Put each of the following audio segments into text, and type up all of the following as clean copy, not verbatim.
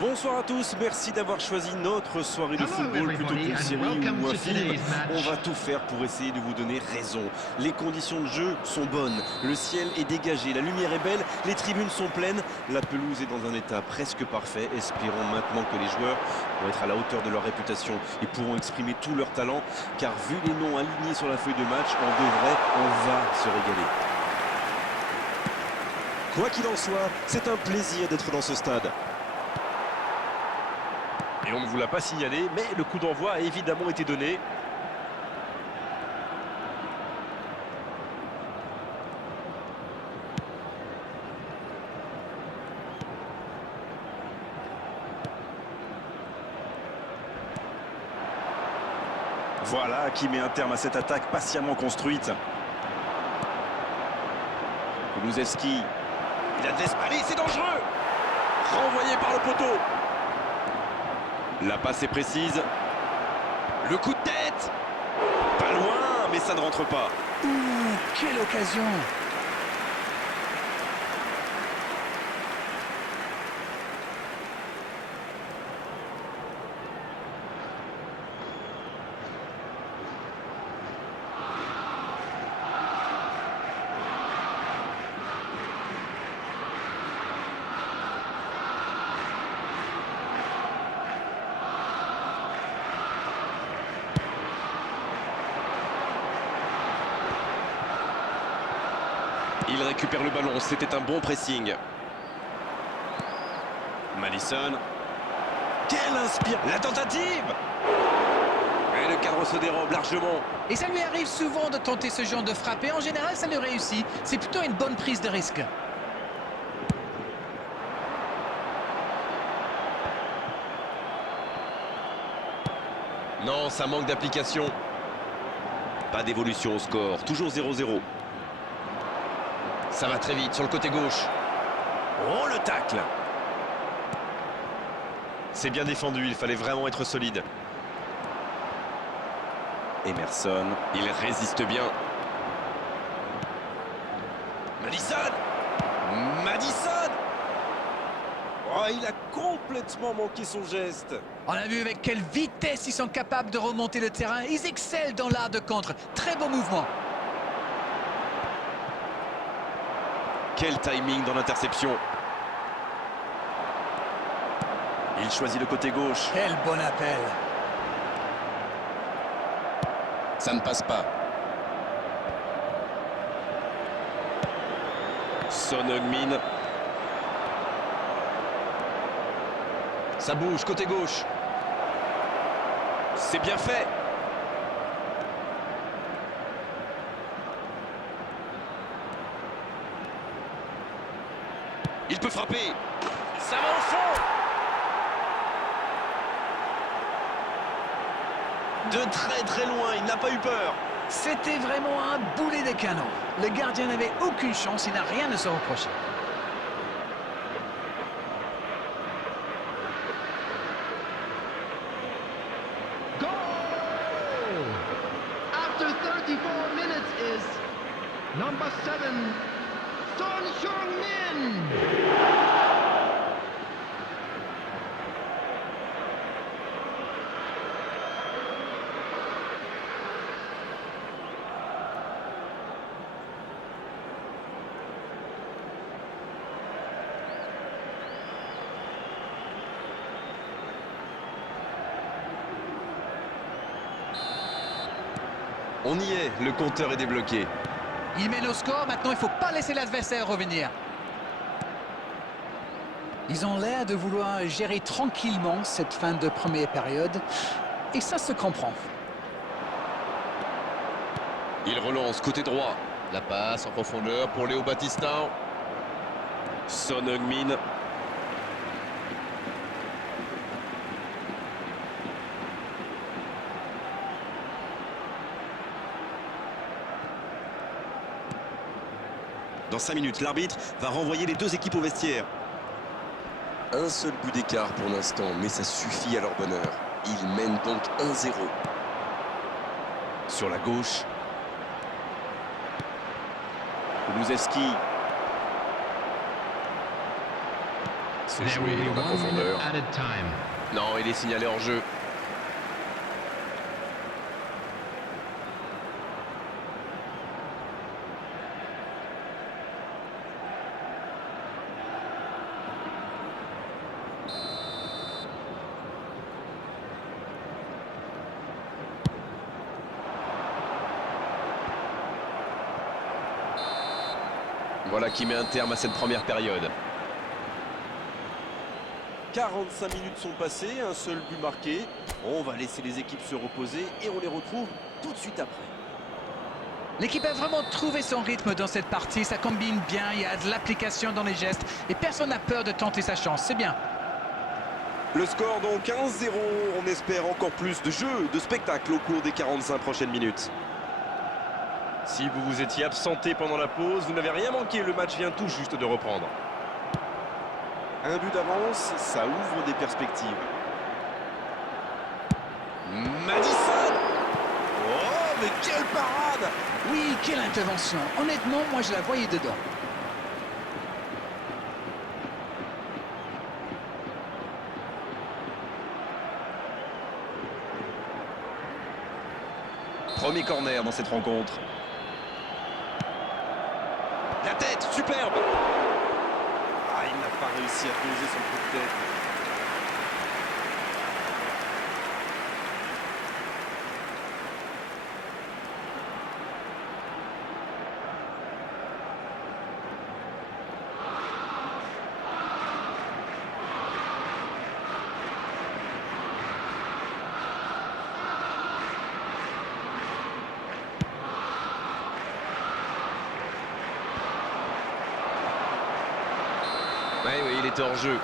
Bonsoir à tous, merci d'avoir choisi notre soirée de football plutôt qu'une série ou un film. On va tout faire pour essayer de vous donner raison. Les conditions de jeu sont bonnes, le ciel est dégagé, la lumière est belle, les tribunes sont pleines, la pelouse est dans un état presque parfait. Espérons maintenant que les joueurs vont être à la hauteur de leur réputation et pourront exprimer tout leur talent, car vu les noms alignés sur la feuille de match, on va se régaler. Quoi qu'il en soit, c'est un plaisir d'être dans ce stade. Et on ne vous l'a pas signalé, mais le coup d'envoi a évidemment été donné. Voilà qui met un terme à cette attaque patiemment construite. Kulusevski, il a de l'espace, c'est dangereux. Renvoyé par le poteau. La passe est précise. Le coup de tête. Pas loin, mais ça ne rentre pas. Ouh, quelle occasion! Il récupère le ballon, c'était un bon pressing. Maddison. Quelle inspire! La tentative! Et le cadre se dérobe largement. Et ça lui arrive souvent de tenter ce genre de frappe. Et en général, ça le réussit. C'est plutôt une bonne prise de risque. Non, ça manque d'application. Pas d'évolution au score, toujours 0-0. Ça va très vite sur le côté gauche. Oh, le tacle! C'est bien défendu, il fallait vraiment être solide. Emerson, il résiste bien. Maddison! Maddison! Oh, il a complètement manqué son geste. On a vu avec quelle vitesse ils sont capables de remonter le terrain. Ils excellent dans l'art de contre. Très beau mouvement. Quel timing dans l'interception. Il choisit le côté gauche. Quel bon appel. Ça ne passe pas. Son Heung-min. Ça bouge, côté gauche. C'est bien fait. Il peut frapper. Ça va au fond. De très très loin, il n'a pas eu peur. C'était vraiment un boulet de canon. Le gardien n'avait aucune chance, il n'a rien à se reprocher. Goal! After 34 minutes is number 7, Son Heung-min. On y est, le compteur est débloqué. Il mène au score, maintenant il ne faut pas laisser l'adversaire revenir. Ils ont l'air de vouloir gérer tranquillement cette fin de première période. Et ça se comprend. Il relance côté droit. La passe en profondeur pour Léo Battistin. Son Heung-min. Dans 5 minutes, l'arbitre va renvoyer les deux équipes au vestiaire. Un seul but d'écart pour l'instant, mais ça suffit à leur bonheur. Ils mènent donc 1-0. Sur la gauche. Kulusevski. C'est There joué will be dans la 1 minute profondeur. added time. Non, il est signalé hors jeu. Voilà qui met un terme à cette première période. 45 minutes sont passées, un seul but marqué. On va laisser les équipes se reposer et on les retrouve tout de suite après. L'équipe a vraiment trouvé son rythme dans cette partie, ça combine bien, il y a de l'application dans les gestes et personne n'a peur de tenter sa chance, c'est bien. Le score donc 1-0, on espère encore plus de jeu, de spectacle au cours des 45 prochaines minutes. Si vous vous étiez absenté pendant la pause, vous n'avez rien manqué, le match vient tout juste de reprendre. Un but d'avance, ça ouvre des perspectives. Madison! Oh, mais quelle parade! Oui, quelle intervention. Honnêtement, moi je la voyais dedans. Premier corner dans cette rencontre. La tête, superbe! Ah, il n'a pas réussi à poser son coup de tête. Oui, il est hors jeu.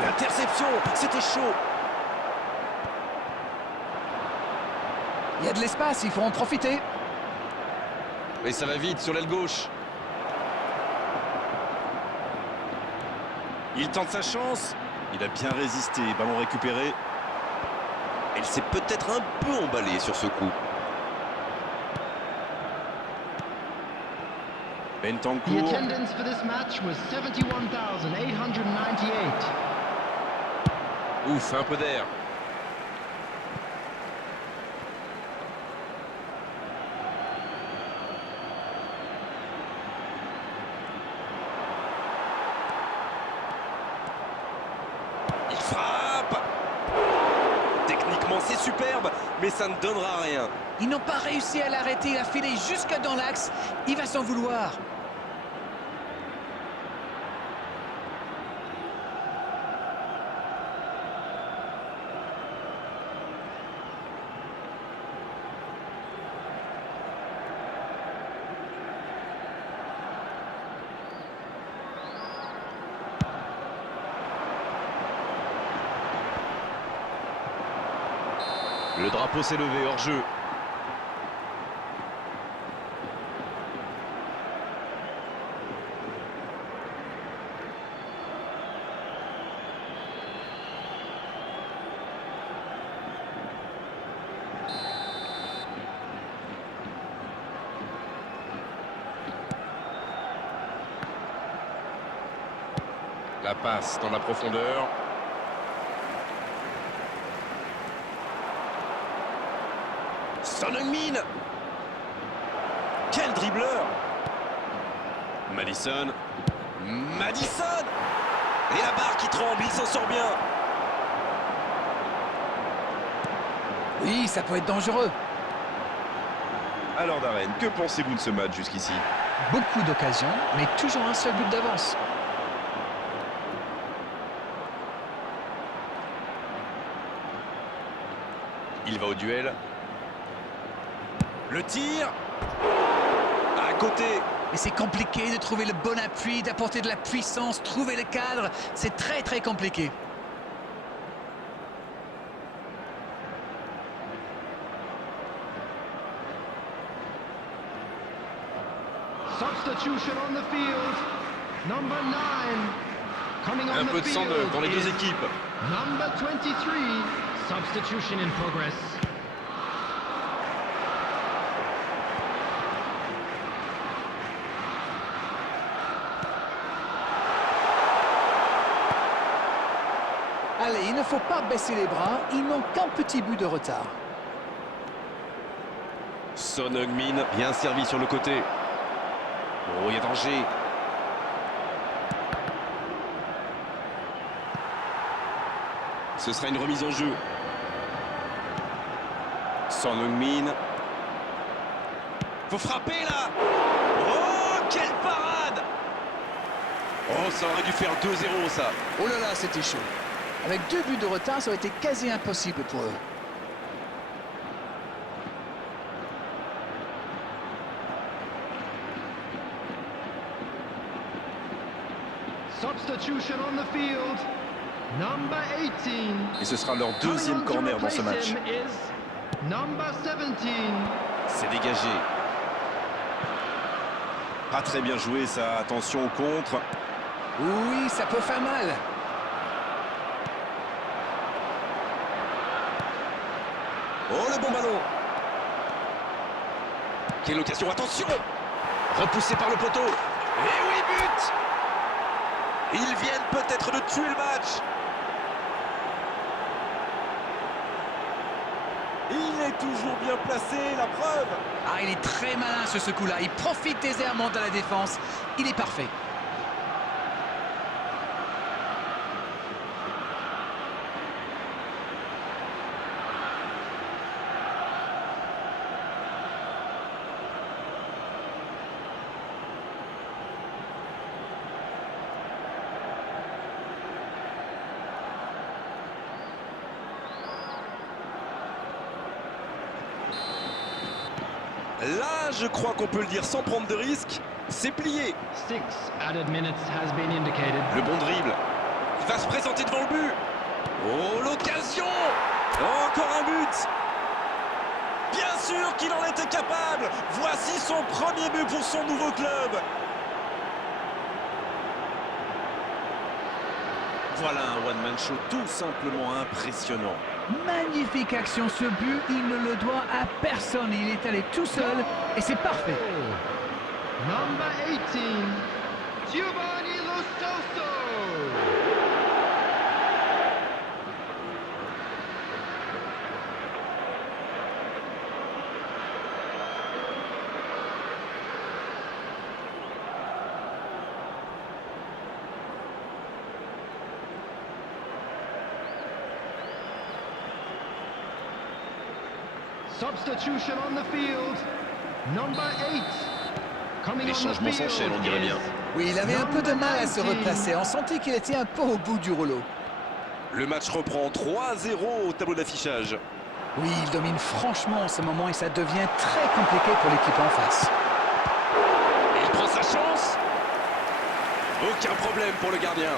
L'interception, c'était chaud. Il y a de l'espace, il faut en profiter. Mais ça va vite sur l'aile gauche. Il tente sa chance. Il a bien résisté. Ballon récupéré. Il s'est peut-être un peu emballé sur ce coup. The Bentancur. attendance for this match was 71,898. Ouf, un peu d'air. Il frappe. Techniquement, c'est superbe, mais ça ne donnera rien. Ils n'ont pas réussi à l'arrêter, il a filé jusque dans l'axe. Il va s'en vouloir. Le drapeau s'est levé hors jeu. La passe dans la profondeur. Son Heung-min. Quel dribbleur! Madison. Madison! Et la barre qui tremble, il s'en sort bien. Oui, ça peut être dangereux. Alors Darren, que pensez-vous de ce match jusqu'ici? Beaucoup d'occasions, mais toujours un seul but d'avance. Il va au duel. Le tir. À côté. Mais c'est compliqué de trouver le bon appui, d'apporter de la puissance, trouver le cadre. C'est très très compliqué. Substitution on the field. Number 9 coming Un on peu the de sang field dans les deux is équipes. number 23. Substitution in progress. Allez, il ne faut pas baisser les bras, ils n'ont qu'un petit but de retard. Son Heung-min, bien servi sur le côté. Oh, il y a danger. Ce sera une remise en jeu. Son Heung-min. Faut frapper là. Oh, quelle parade. Oh, ça aurait dû faire 2-0 ça. Oh là là, c'était chaud. Avec 2 buts de retard, ça aurait été quasi impossible pour eux. Substitution on the field. Number 18. Et ce sera leur deuxième Coming corner on to dans ce replace match. him is number 17. C'est dégagé. Pas très bien joué ça. Attention au contre. Oui, ça peut faire mal. Oh, le bon ballon. Quelle occasion, attention. Repoussé par le poteau. Et oui, but. Ils viennent peut-être de tuer le match. Il est toujours bien placé, la preuve. Ah, il est très malin ce coup-là. Il profite des errements de la défense. Il est parfait. Là, je crois qu'on peut le dire sans prendre de risque. C'est plié. 6 added minutes has been indicated. Le bon dribble. Il va se présenter devant le but. Oh, l'occasion. Encore un but. Bien sûr qu'il en était capable. Voici son premier but pour son nouveau club. Voilà un one-man show tout simplement impressionnant. Magnifique action, ce but, il ne le doit à personne. Il est allé tout seul et c'est parfait. Number 18, Giovanni Lo Celso. Substitution on the field. Number 8. Coming Les on the changements field s'enchaînent, on dirait bien. Oui, il avait un peu de mal à se Number replacer. On sentait qu'il était un peu au bout du rouleau. Le match reprend 3-0 au tableau d'affichage. Oui, il domine franchement en ce moment et ça devient très compliqué pour l'équipe en face. Il prend sa chance. Aucun problème pour le gardien.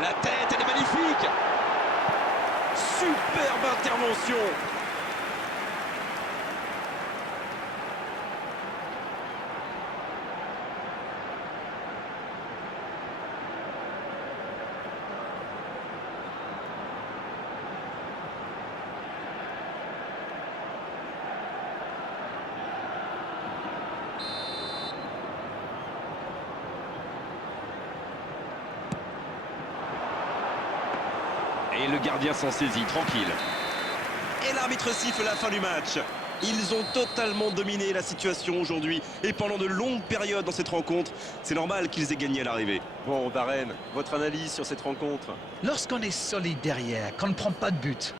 La tête, elle est magnifique. Superbe intervention. Et le gardien s'en saisit, tranquille. Et l'arbitre siffle la fin du match. Ils ont totalement dominé la situation aujourd'hui. Et pendant de longues périodes dans cette rencontre, c'est normal qu'ils aient gagné à l'arrivée. Bon, Darren, votre analyse sur cette rencontre? Lorsqu'on est solide derrière, qu'on ne prend pas de but,